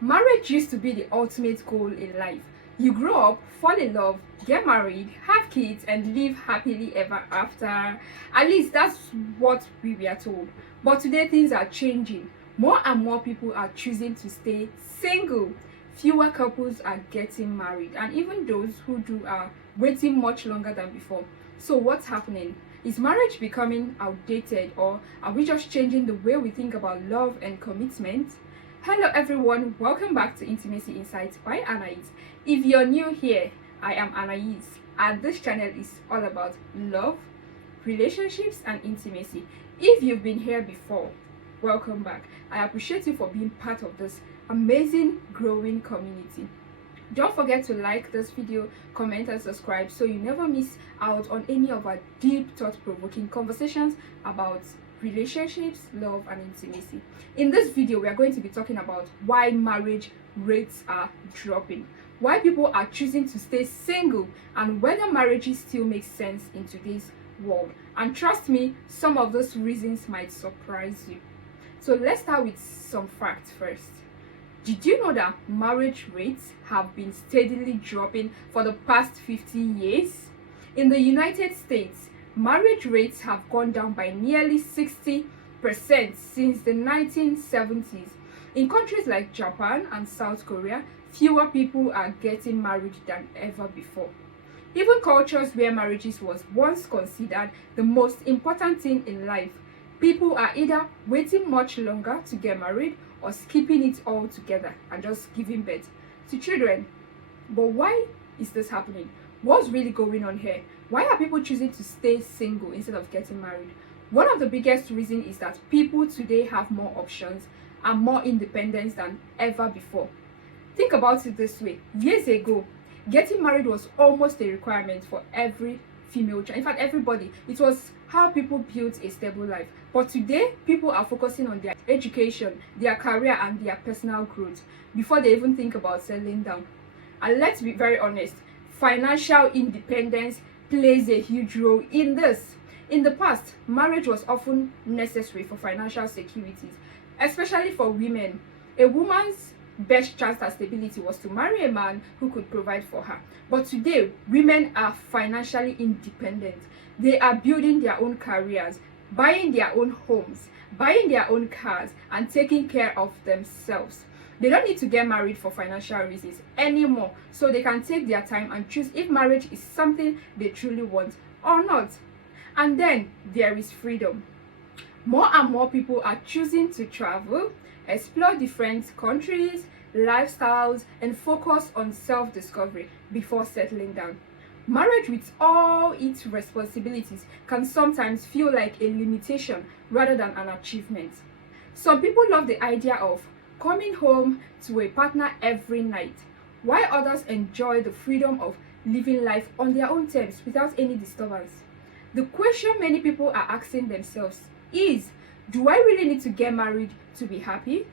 Marriage used to be the ultimate goal in life. You grow up, fall in love, get married, have kids, and live happily ever after. At least that's what we were told. But today things are changing. More and more people are choosing to stay single. Fewer couples are getting married, and even those who do are waiting much longer than before. So, what's happening? Is marriage becoming outdated, or are we just changing the way we think about love and commitment? Hello everyone, welcome back to Intimacy Insights by Anais. If you're new here, I am Anais, and this channel is all about love, relationships, and intimacy. If you've been here before, welcome back. I appreciate you for being part of this amazing growing community. Don't forget to like this video, comment, and subscribe so you never miss out on any of our deep, thought-provoking conversations about relationships, love, and intimacy. In this video, we are going to be talking about why marriage rates are dropping, why people are choosing to stay single, and whether marriages still make sense in today's world. And trust me, some of those reasons might surprise you. So let's start with some facts first. Did you know that marriage rates have been steadily dropping for the past 50 years? In the United States, marriage rates have gone down by nearly 60% since the 1970s. In countries like Japan and South Korea, fewer people are getting married than ever before. Even cultures where marriages was once considered the most important thing in life, people are either waiting much longer to get married or skipping it all together and just giving birth to children. But why is this happening? What's really going on here? Why are people choosing to stay single instead of getting married? One of the biggest reasons is that people today have more options and more independence than ever before. Think about it this way. Years ago, getting married was almost a requirement for every female child. In fact, everybody. It was how people built a stable life. But today, people are focusing on their education, their career, and their personal growth before they even think about settling down. And let's be very honest, financial independence plays a huge role in this. In the past, marriage was often necessary for financial security, especially for women. A woman's best chance at stability was to marry a man who could provide for her. But today, women are financially independent. They are building their own careers, buying their own homes, buying their own cars, and taking care of themselves. They don't need to get married for financial reasons anymore, so they can take their time and choose if marriage is something they truly want or not. And then there is freedom. More and more people are choosing to travel, explore different countries, lifestyles, and focus on self-discovery before settling down. Marriage, with all its responsibilities, can sometimes feel like a limitation rather than an achievement. Some people love the idea of coming home to a partner every night, while others enjoy the freedom of living life on their own terms without any disturbance. The question many people are asking themselves is, do I really need to get married to be happy?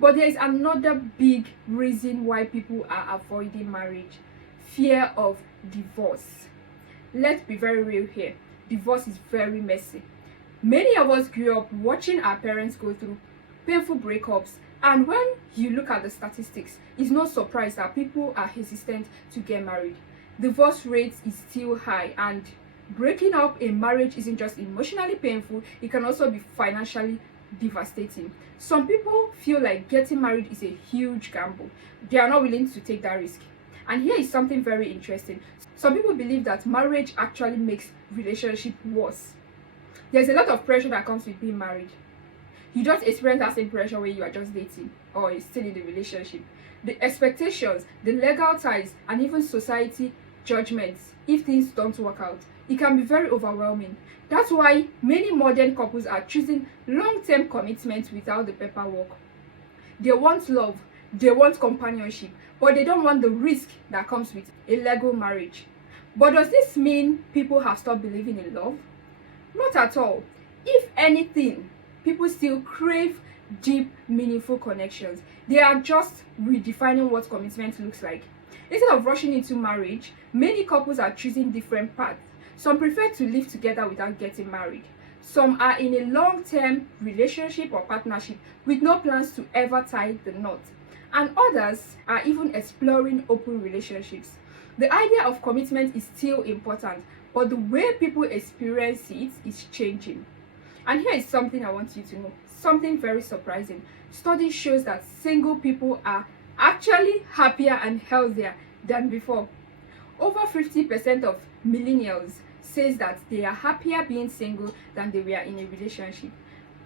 But there is another big reason why people are avoiding marriage: fear of divorce. Let's be very real here. Divorce is very messy. Many of us grew up watching our parents go through painful breakups, and when you look at the statistics, it's no surprise that people are hesitant to get married. Divorce rates is still high, and breaking up a marriage isn't just emotionally painful, it can also be financially devastating. Some people feel like getting married is a huge gamble. They are not willing to take that risk. And here is something very interesting. Some people believe that marriage actually makes relationship worse. There's a lot of pressure that comes with being married. You don't experience that same pressure when you are just dating or you're still in the relationship. The expectations, the legal ties, and even society judgments, if things don't work out, it can be very overwhelming. That's why many modern couples are choosing long-term commitments without the paperwork. They want love, they want companionship, but they don't want the risk that comes with a legal marriage. But does this mean people have stopped believing in love? Not at all. If anything, people still crave deep, meaningful connections. They are just redefining what commitment looks like. Instead of rushing into marriage, many couples are choosing different paths. Some prefer to live together without getting married. Some are in a long-term relationship or partnership with no plans to ever tie the knot. and others are even exploring open relationships. The idea of commitment is still important, but the way people experience it is changing. And here is something I want you to know, something very surprising. Study shows that single people are actually happier and healthier than before. Over 50% of millennials says that they are happier being single than they were in a relationship.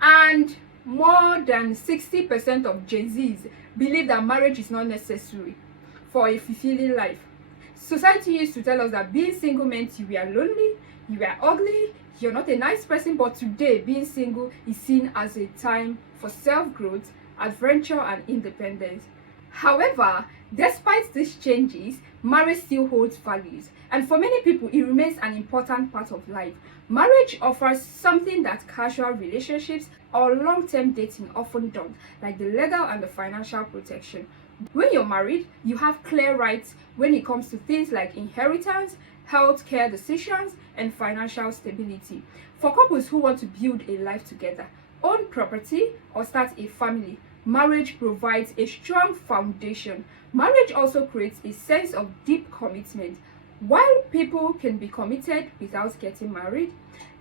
And more than 60% of Gen Zs believe that marriage is not necessary for a fulfilling life. Society used to tell us that being single meant you were lonely, you were ugly, you're not a nice person, but today being single is seen as a time for self-growth, adventure, and independence. However, despite these changes, marriage still holds values, and for many people it remains an important part of life. Marriage offers something that casual relationships or long-term dating often don't, like the legal and the financial protection. When you're married, you have clear rights when it comes to things like inheritance, healthcare decisions, and financial stability. For couples who want to build a life together, own property, or start a family, marriage provides a strong foundation. Marriage also creates a sense of deep commitment. While people can be committed without getting married,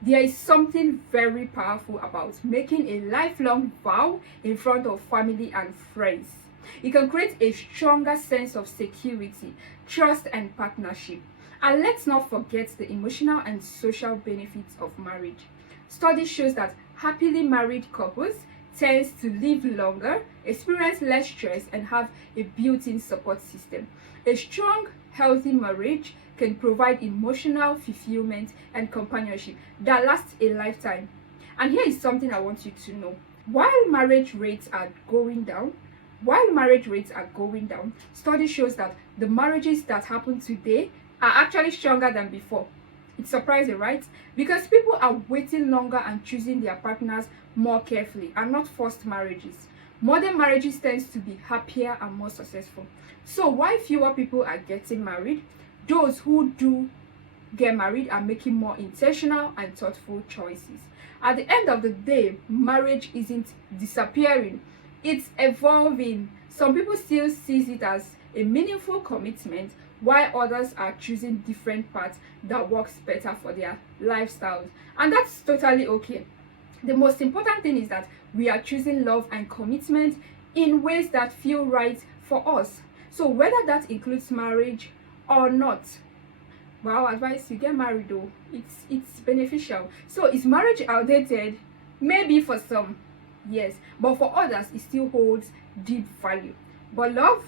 there is something very powerful about making a lifelong vow in front of family and friends. It can create a stronger sense of security, trust, and partnership. And let's not forget the emotional and social benefits of marriage. Study shows that happily married couples tends to live longer, experience less stress, and have a built-in support system. A strong, healthy marriage can provide emotional fulfillment and companionship that lasts a lifetime. And here is something I want you to know. While marriage rates are going down, study shows that the marriages that happen today are actually stronger than before. It's surprising, right? Because people are waiting longer and choosing their partners more carefully, and not forced marriages. Modern marriages tend to be happier and more successful. So why fewer people are getting married? Those who do get married are making more intentional and thoughtful choices. At the end of the day, marriage isn't disappearing, it's evolving. Some people still see it as a meaningful commitment, while others are choosing different paths that works better for their lifestyles, and that's totally okay. The most important thing is that we are choosing love and commitment in ways that feel right for us. So whether that includes marriage or not, well, advice you get married though. It's beneficial. So is marriage outdated? Maybe for some, yes, but for others it still holds deep value. But love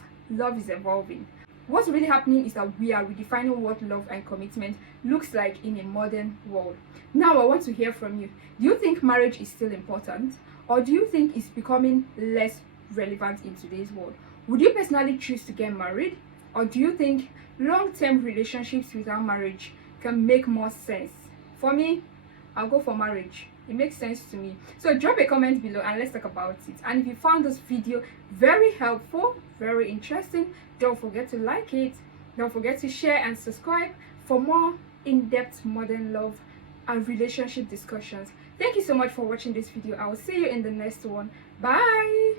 is evolving. What's really happening is that we are redefining what love and commitment looks like in a modern world. Now I want to hear from you. Do you think marriage is still important, or do you think it's becoming less relevant in today's world? Would you personally choose to get married, or do you think long-term relationships without marriage can make more sense? For me, I'll go for marriage. It makes sense to me. So drop a comment below and let's talk about it. And if you found this video very helpful, very interesting, don't forget to like it. Don't forget to share and subscribe for more in-depth modern love and relationship discussions. Thank you so much for watching this video. I will see you in the next one. Bye.